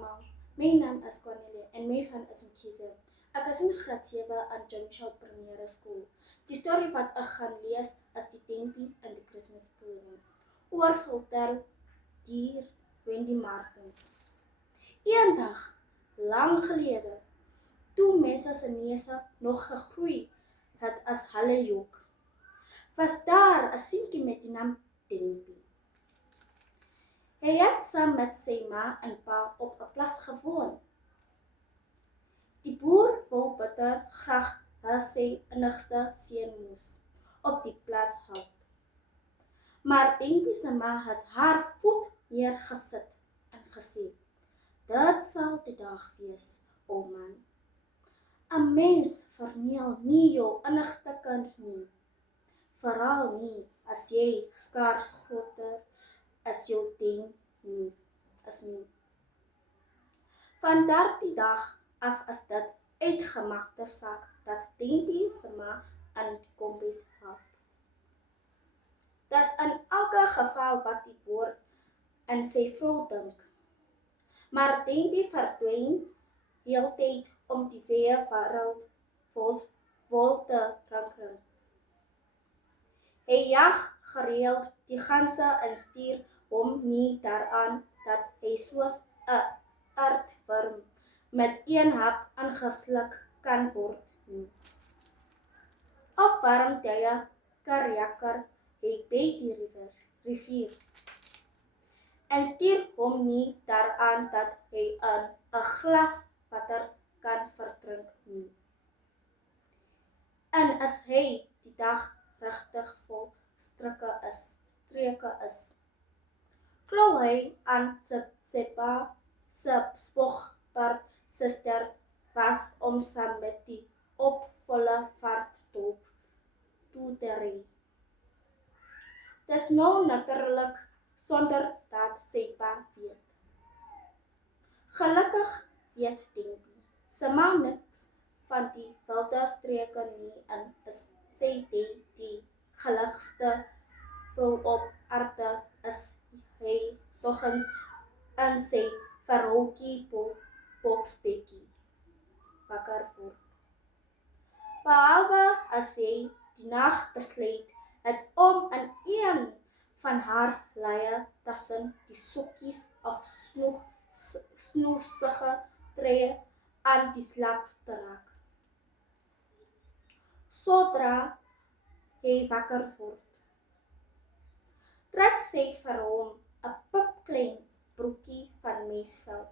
almal, my naam is Cornelia en my van is Mkhize. Ek is in graad 7 aan Junction Primêre Skool. Die storie wat ek gaan lees is die Tempie in die Kersfeesstorie. Oor vertel deur Wendy Martins. Eendag, lang gelede, toe mense se neuse nog gegroei het as hulle jok, was daar 'n seentjie met die naam Tempie. Hy het saam met sy ma en pa op 'n plaas gewoon. Die boer wou bitter graag sy enigste seun moes op die plaas help. Maar Tempie se ma het haar voet neergesit en gesê, "Dit sal die dag wees, o man. 'n Mens verniel nie jou enigste kind nie, veral nie as jy skaars groter as jou teen nie, is nie." Van daardie dag af is dit uitgemaakte saak dat Tempie se ma in die kompies help. Dis in elke geval wat die boer en sy vrou dink. Maar Tempie verdwyn heeltyd om die wye wêreld vol te drinken. Hy jag gereeld die ganse en stuur hom nie daaraan dat hy soos 'n aardworm met een hap aangesluk kan word nie. Op warm tye karjakker hy by die rivier en stuur hom nie daaraan dat hy in 'n glas water kan verdrink nie. En as hy die dag regtig vol streke is, klou hy aan sy pa se spogpaard se stert was om saam met die op volle vaart toe te ry. Dis nou natuurlik sonder dat sy pa weet. Gelukkig weet Tempie se ma niks van die wilde streke nie en is sy die gelukkigste vrou op aarde as hy soggens in sy verhoutjie boksbekkie wakker word. Behalwe as hy die nag besluit het om in een van haar leie tussen die sokkies of snoesige tree aan die slaap te raak. Sodra hy wakker word, trek sy vir hom 'n pipklein broekie van meisvel